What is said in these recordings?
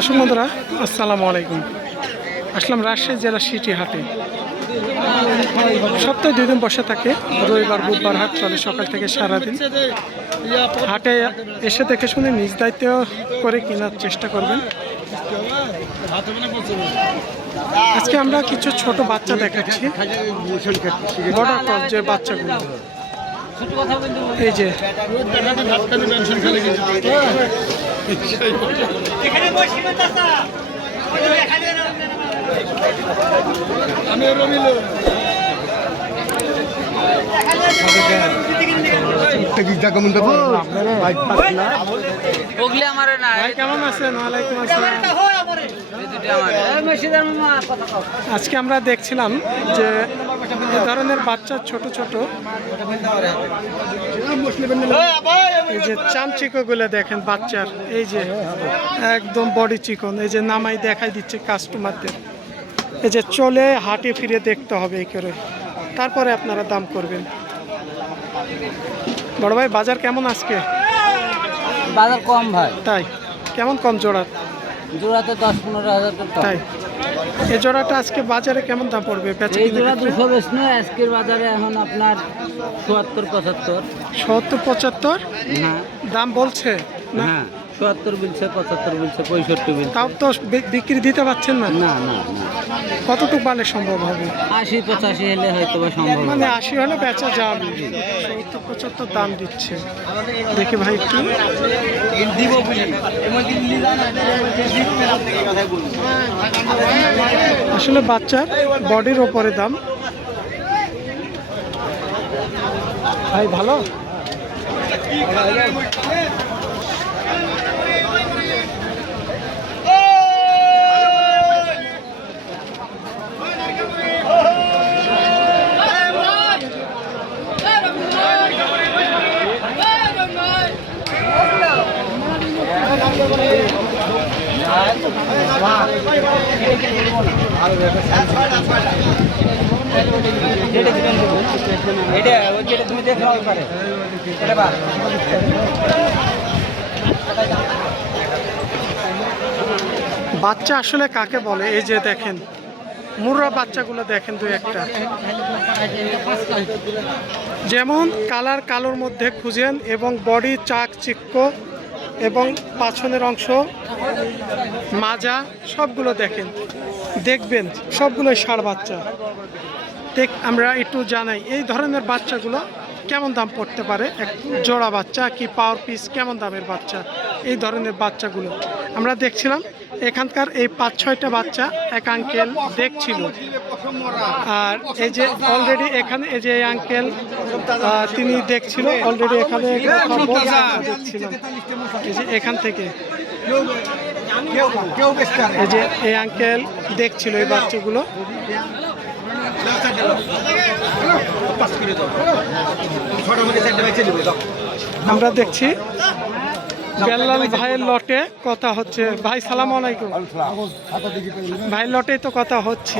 দর্শক বন্ধুরা আসসালামু আলাইকুম। আসলাম রাজশাহী জেলা সিটি হাটে। সপ্তাহে 2 দিন বসে থাকে, রবিবার বুধবার হাট চলে সকাল থেকে সারাদিন। হাটে এসে দেখে শুনে নিজ দায়িত্ব করে কেনার চেষ্টা করবেন। আজকে আমরা কিছু ছোট বাচ্চা দেখাচ্ছি, বর্ডার ক্রস যে বাচ্চাগুলো, এই যে কেমন আছেন? ওয়ালাইকুম আসসালাম। আজকে আমরা দেখছিলাম যে এই ধরনের বাচ্চা ছোট ছোট, এই যে চামচিকো গুলো দেখেন বাচ্চার, এই যে একদম বডি চিকন, এই যে নামাই দেখাই দিচ্ছে কাস্টমারদের। এই যে চলে হাটে ফিরে দেখতে হবে এই করে, তারপরে আপনারা দাম করবেন। বড় ভাই বাজার কেমন আজকে? বাজার কম ভাই। তাই? কেমন কম? জোড়াতে 10-15 হাজার টাকা। তাই? এই জোড়াটা আজকে বাজারে কেমন দাম পড়বে? এই জোড়া 200 বেশি নয়, আজকের বাজারে এখন আপনার 70-75। 70-75 হ্যাঁ দাম বলছে না? হ্যাঁ 70 বলছে, 75 বলছে, 65 বলছে। তাও তো বিক্রি দিতে পারছেন না? না না না, কতটুকু বাড়লে সম্ভব হবে? 80-85 হলে হয়তো বা সম্ভব। মানে 80 হলে বেচা যাবে, 70-75 দাম দিচ্ছে। দেখি ভাই একটু, আসলে বাচ্চার বডির ওপরে দাম। ভাই ভালো? বাচ্চা আসলে কাকে বলে? এই যে দেখেন মুর্রা বাচ্চাগুলো দেখেন, 2-1টা যেমন কালার কালোর মধ্যে খুঁজেন, এবং বডি চাকচিক্য এবং পাছনের অংশ মাজা সবগুলো দেখবেন সবগুলোই ষাঁড় বাচ্চা। আমরা একটু জানাই এই ধরনের বাচ্চাগুলো কেমন দাম পড়তে পারে, এক জোড়া বাচ্চা কি পাওয়ার পিস, কেমন দামের বাচ্চা এই ধরনের বাচ্চাগুলো আমরা দেখছিলাম। এখানকার এই 5-6টা বাচ্চা এক আঙ্কেল দেখছিল, আর এই যে অলরেডি এখানে এই যে আঙ্কেল তিনি দেখছিল অলরেডি এখানে দেখছিলাম, এই যে এখান থেকে এই যে এই আঙ্কেল দেখছিল এই বাচ্চাগুলো। আমরা দেখছি বেল্লাল ভাইয়ের লটে কথা হচ্ছে। ভাই সালাম আলাইকুম। ভাই লটে তো কথা হচ্ছে,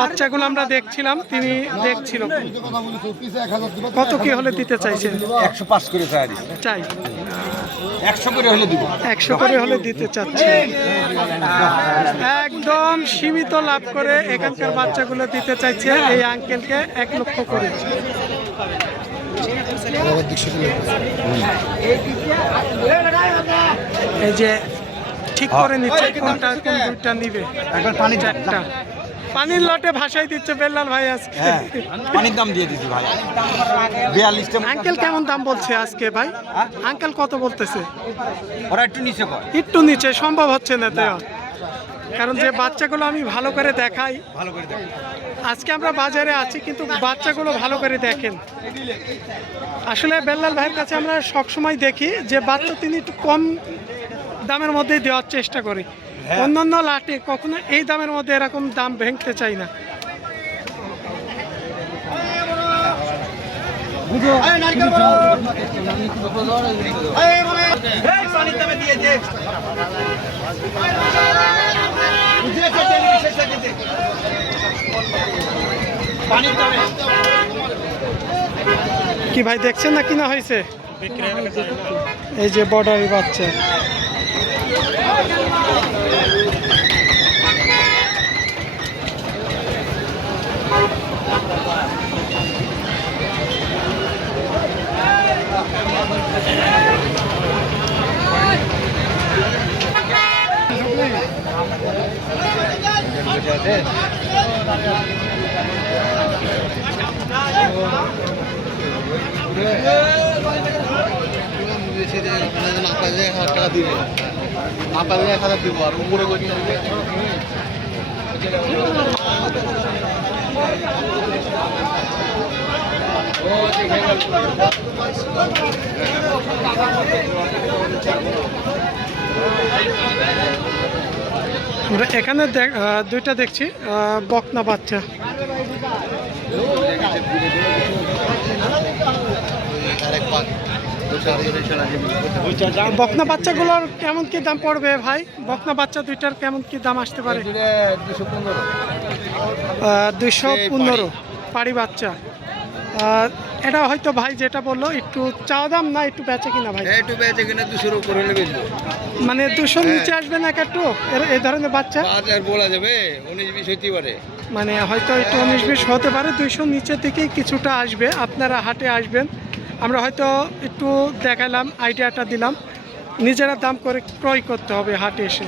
বাচ্চাগুলো আমরা দেখছিলাম, তিনি দেখছিল। কত কি হলে দিতে চাইছেন? 105 করে চাই, 100 করে হলে দিব। 100 করে হলে দিতে চাচ্ছে। একদম সীমিত লাভ করে এখানকার বাচ্চাগুলো দিতে চাইছে এই আঙ্কেলকে 1 লক্ষ করে। এই যে ঠিক করে নিচ্ছে কোনটা কোন দুইটা নিবে। একবার পানি 4টা পানির লটে ভাসাই দিচ্ছে বেল্লাল ভাই আজকে। পানির দাম দিয়ে দিছি ভাই 42 টা। আঙ্কেল কেমন দাম বলছে আজকে ভাই? আঙ্কেল কত বলতেছে? ওরা একটু নিচে কর, একটু নিচে সম্ভব হচ্ছে না তো, কারণ যে বাচ্চাগুলো আমি ভালো করে দেখাই। ভালো করে দেখ। আজকে আমরা বাজারে আছি কিন্তু বাচ্চাগুলো ভালো করে দেখেন। আসলে বেল্লাল ভাইয়ের কাছে আমরা সবসময় দেখি যে বাচ্চা তিনি একটু কম দামের মধ্যে দেওয়ার চেষ্টা করি। অন্যান্য লাটে কখনো এই দামের মধ্যে এরকম দাম ভেঙতে চাই না। কি ভাই দেখছেন না কিনা হয়েছে? এই যে বর্ডারি বাচ্চা টাকা দিবে, আপনাদের 1000 দিব আর উপরে আমরা এখানে দুইটা দেখছি বকনা বাচ্চা। বকনা বাচ্চাগুলোর কেমন কি দাম পড়বে ভাই? বকনা বাচ্চা দুইটার কেমন কি দাম আসতে পারে? 215 পাড়ি বাচ্চা। এটা হয়তো ভাই যেটা বললো একটু চাওয়া দাম না একটু বেচে কিনা ভাই? একটু বেচে কিনা 200 উপরে হলে বেচবো। মানে 200 নিচে আসবে না একটু এই ধরনের বাচ্চা? আর বলা যাবে 19-20 হইতে পারে, মানে হয়তো একটু 19-20 হতে পারে, 200 নিচের দিকেই কিছুটা আসবে। আপনারা হাটে আসবেন, আমরা হয়তো একটু দেখালাম, আইডিয়াটা দিলাম, নিজেরা দাম করে ক্রয় করতে হবে হাটে এসে,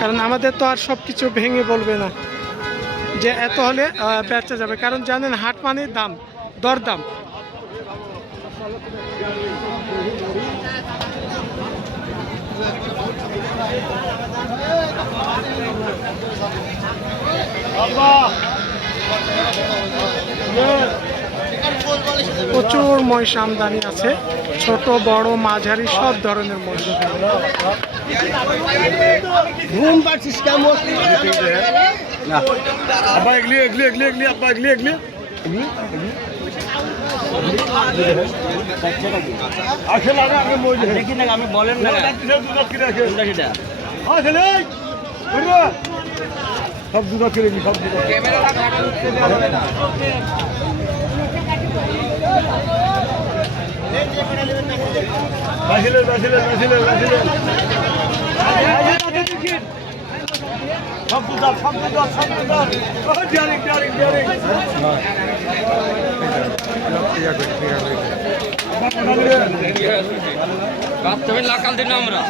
কারণ আমাদের তো আর সব কিছু ভেঙে বলবে না যে এত হলে বেচা যাবে, কারণ জানেন হাট মানে দাম, দরদাম। প্রচুর মহিষ আমদানি আছে, ছোট বড় মাঝারি সব ধরনের মহিষ। ঘুম পাচ্ছিস কেমন? আব্বা এগলি এগলি এগলি এগলি আব্বা এগলি এগলি আসলে আগে মজা দেখি না, আমি বলেন না সব দুধা কিনে নি, সব দুধা বাসিলে বাসিলে বাসিলে বাসিলে সব দুধা সব দুধা সব দুধা ডিয়ারিং ডিয়ারিং ডিয়ারিং বাচ্চা লাকাল দিন আমরা।